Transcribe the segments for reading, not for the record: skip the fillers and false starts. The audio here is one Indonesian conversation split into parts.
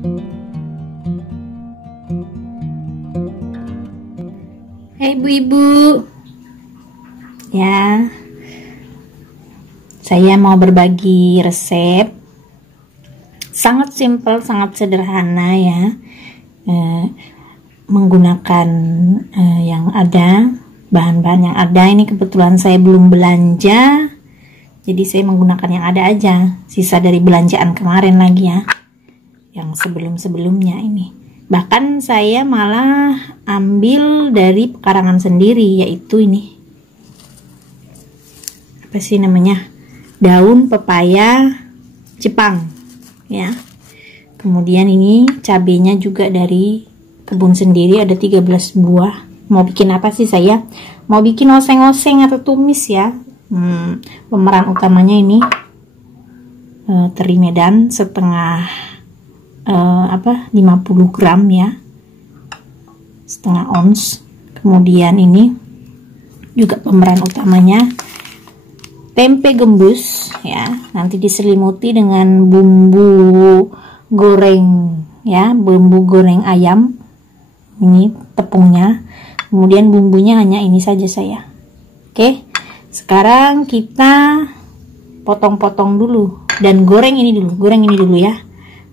Hai ibu-ibu, ya, saya mau berbagi resep sangat simpel, sangat sederhana ya, menggunakan yang ada, bahan-bahan yang ada. Ini kebetulan saya belum belanja, jadi saya menggunakan yang ada aja, sisa dari belanjaan kemarin lagi ya, yang sebelum-sebelumnya ini. Bahkan saya malah ambil dari pekarangan sendiri, yaitu ini, apa sih namanya, daun pepaya Jepang ya. Kemudian ini cabenya juga dari kebun sendiri, ada 13 buah. Mau bikin apa sih saya? Mau bikin oseng-oseng atau tumis ya. Pemeran utamanya ini teri Medan setengah 50 gram ya, setengah ons. Kemudian ini juga pemeran utamanya tempe gembus ya, nanti diselimuti dengan bumbu goreng ya, bumbu goreng ayam. Ini tepungnya, kemudian bumbunya hanya ini saja saya. Oke, sekarang kita potong-potong dulu dan goreng ini dulu ya.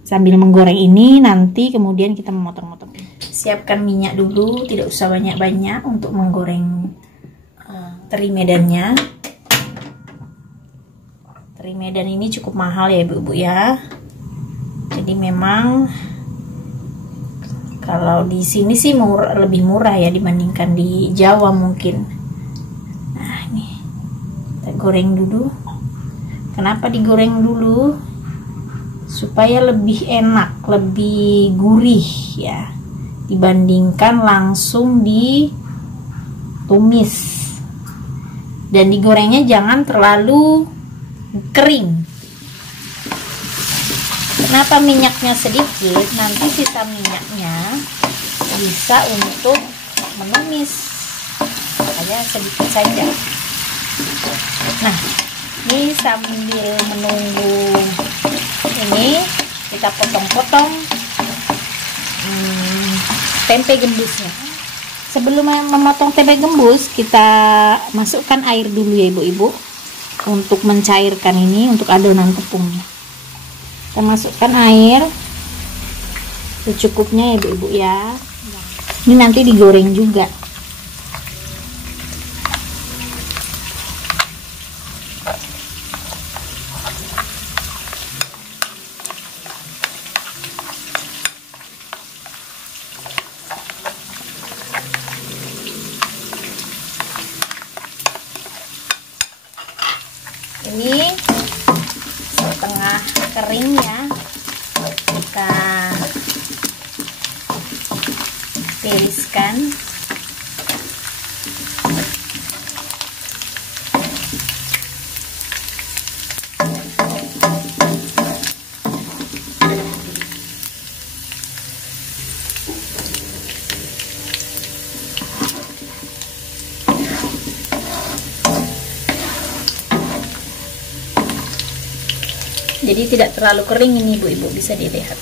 Sambil menggoreng ini, nanti kemudian kita memotong-motong. Siapkan minyak dulu, tidak usah banyak-banyak untuk menggoreng teri Medannya. Teri Medan ini cukup mahal ya ibu-ibu ya. Jadi memang kalau di sini sih lebih murah ya dibandingkan di Jawa mungkin. Nah ini kita goreng dulu. Kenapa digoreng dulu? Supaya lebih enak, lebih gurih ya, dibandingkan langsung ditumis. Dan digorengnya jangan terlalu kering. Kenapa minyaknya sedikit? Nanti sisa minyaknya bisa untuk menumis, hanya sedikit saja. Nah, ini sambil menunggu ini, kita potong-potong tempe gembusnya. Sebelum memotong tempe gembus, kita masukkan air dulu ya ibu-ibu, untuk mencairkan ini, untuk adonan tepungnya. Kita masukkan air secukupnya ya ibu-ibu ya. Ini nanti digoreng juga. Ini setengah kering ya, kita tiriskan. Jadi tidak terlalu kering ini ibu-ibu, bisa dilihat.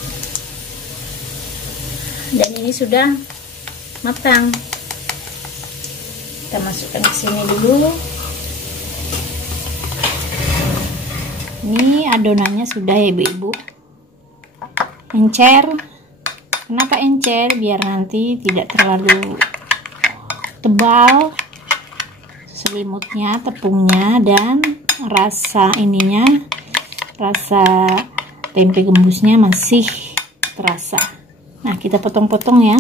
Dan ini sudah matang. Kita masukkan ke sini dulu. Ini adonannya sudah ya ibu-ibu. Encer. Kenapa encer? Biar nanti tidak terlalu tebal selimutnya, tepungnya, dan rasa ininya, rasa tempe gembusnya masih terasa. Nah, kita potong-potong ya.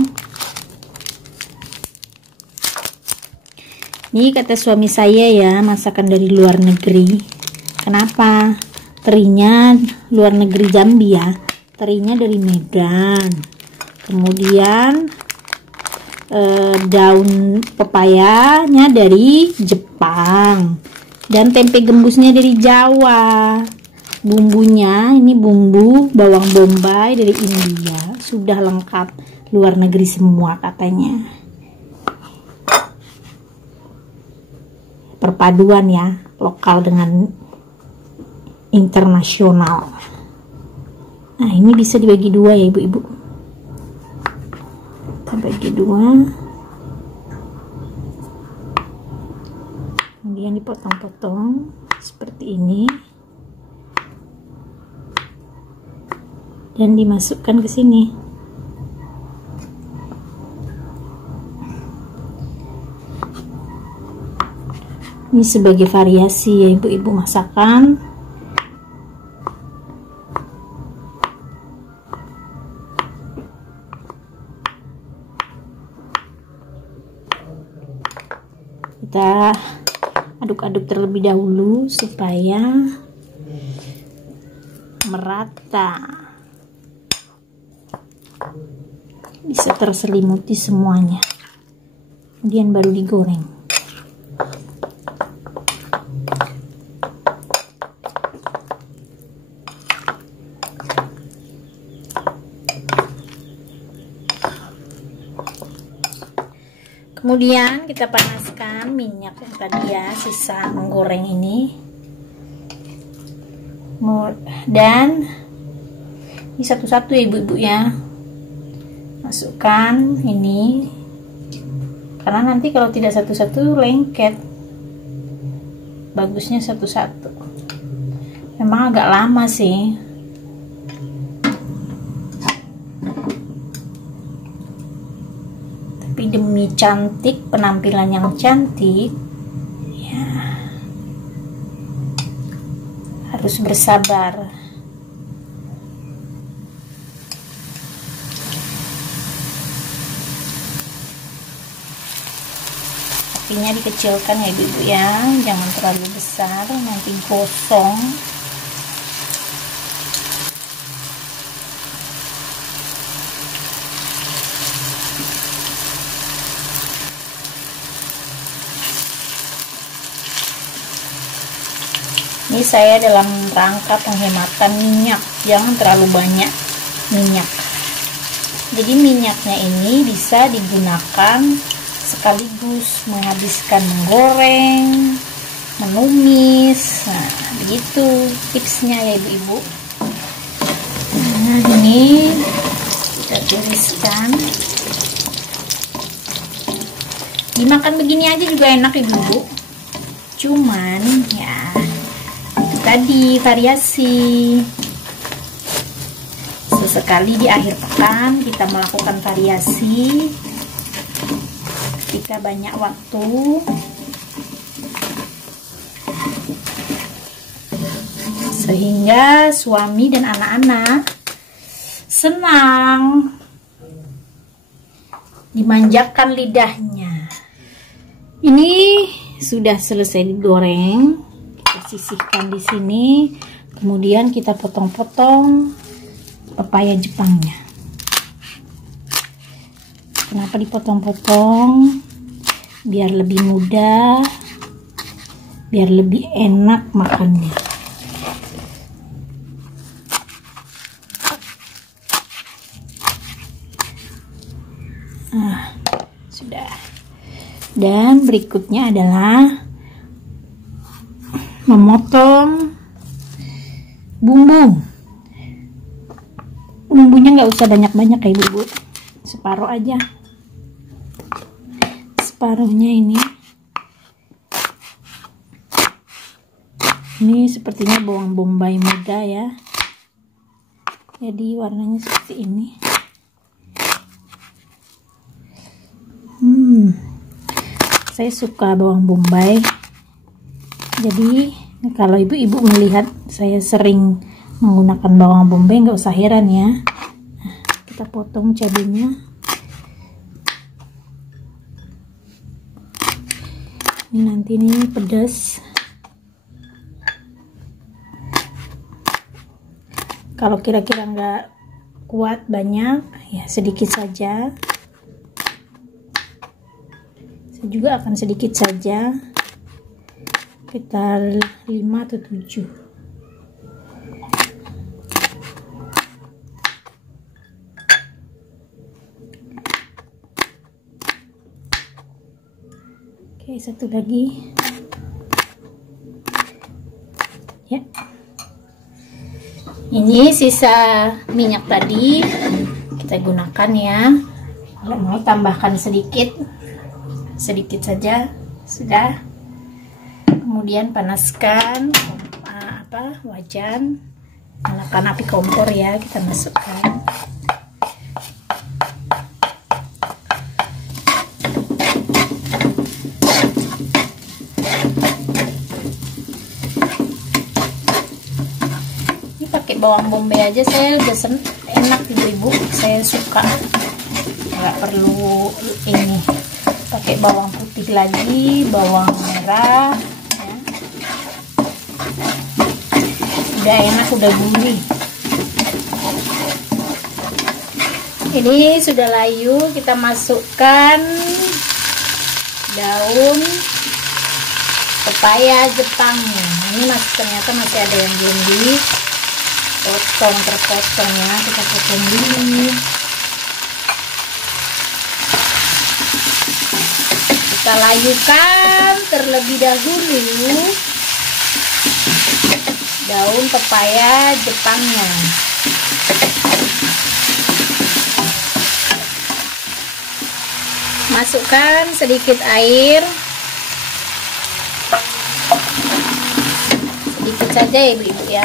Ini kata suami saya ya, masakan dari luar negeri. Kenapa? Terinya luar negeri Jambi ya. Terinya dari Medan. Kemudian daun pepayanya dari Jepang. Dan tempe gembusnya dari Jawa. Bumbunya ini bumbu bawang bombay dari India, sudah lengkap, luar negeri semua katanya. Perpaduan ya, lokal dengan internasional. Nah, ini bisa dibagi dua ya ibu-ibu. Kita bagi dua, kemudian dipotong-potong seperti ini dan dimasukkan ke sini. Ini sebagai variasi ya ibu-ibu masakan. Kita aduk-aduk terlebih dahulu supaya merata, bisa terselimuti semuanya, kemudian baru digoreng. Kemudian kita panaskan minyak yang tadi ya sisa menggoreng ini, dan ini satu-satu ya ibu-ibu ya, masukkan ini, karena nanti kalau tidak satu-satu lengket, bagusnya satu-satu. Memang agak lama sih, tapi demi cantik, penampilan yang cantik ya harus bersabar. Apinya dikecilkan ya ibu ya, jangan terlalu besar, nanti gosong. Ini saya dalam rangka penghematan minyak, jangan terlalu banyak minyak. Jadi minyaknya ini bisa digunakan sekaligus menghabiskan menggoreng, menumis. Nah, begitu tipsnya ya ibu-ibu. Nah, ini kita tiriskan. Dimakan begini aja juga enak ibu-ibu. Cuman ya tadi variasi, sesekali di akhir pekan kita melakukan variasi ketika banyak waktu, sehingga suami dan anak-anak senang, dimanjakan lidahnya. Ini sudah selesai digoreng, sisihkan di sini, kemudian kita potong-potong pepaya Jepangnya. Kenapa dipotong-potong? Biar lebih mudah, biar lebih enak makannya. Sudah. Dan berikutnya adalah memotong bumbu. Bumbunya nggak usah banyak-banyak ya ibu-ibu, separuh aja, separuhnya ini sepertinya bawang bombay muda ya, jadi warnanya seperti ini. Saya suka bawang bombay. Jadi kalau ibu-ibu melihat saya sering menggunakan bawang bombay, nggak usah heran ya. Nah, kita potong cabenya. Ini nanti ini pedas. Kalau kira-kira nggak kuat banyak, ya sedikit saja. Saya juga akan sedikit saja, sekitar 5 atau 7. Oke, satu lagi ya. Ini sisa minyak tadi kita gunakan ya. Kalau mau tambahkan sedikit saja sudah. Kemudian panaskan wajan, nyalakan api kompor ya, kita masukkan. Ini pakai bawang bombay aja, saya udah enak ibu-ibu, saya suka, nggak perlu ini pakai bawang putih lagi, bawang merah ya. Udah enak, udah gurih. Ini sudah layu, kita masukkan daun pepaya Jepangnya. Ini ternyata masih ada yang belum dipotong, terpotong ya, kita potong dulu. Kita layukan terlebih dahulu daun pepaya Jepangnya. Masukkan sedikit air, sedikit saja ya ibu-ibu ya.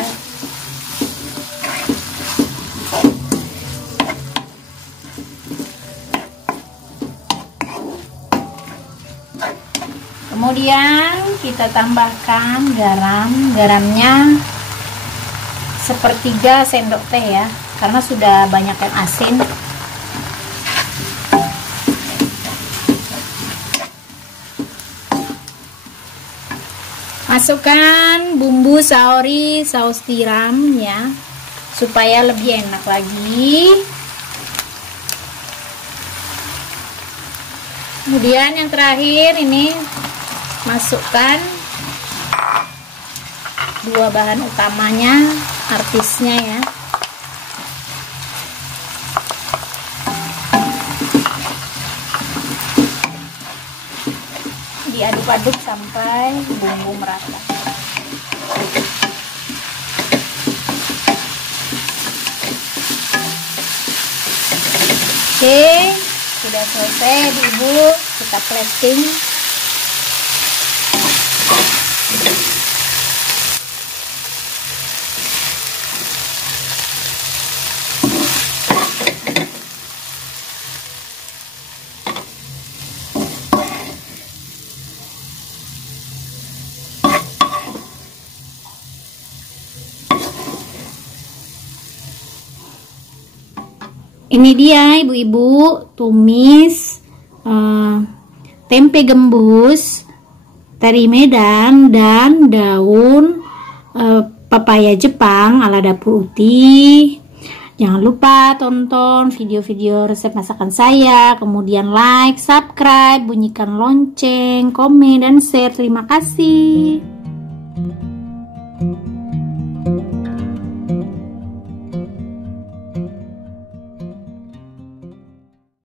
Kemudian kita tambahkan garamnya sepertiga sendok teh ya, karena sudah banyak yang asin. Masukkan bumbu saori, saus tiram ya, supaya lebih enak lagi. Kemudian yang terakhir ini masukkan dua bahan utamanya, artisnya ya. Diaduk-aduk sampai bumbu merata. Oke, sudah selesai ibu, kita plating. Ini dia ibu-ibu, tumis tempe gembus, teri Medan, dan daun pepaya Jepang ala dapur Uti. Jangan lupa tonton video-video resep masakan saya, kemudian like, subscribe, bunyikan lonceng, komen, dan share. Terima kasih.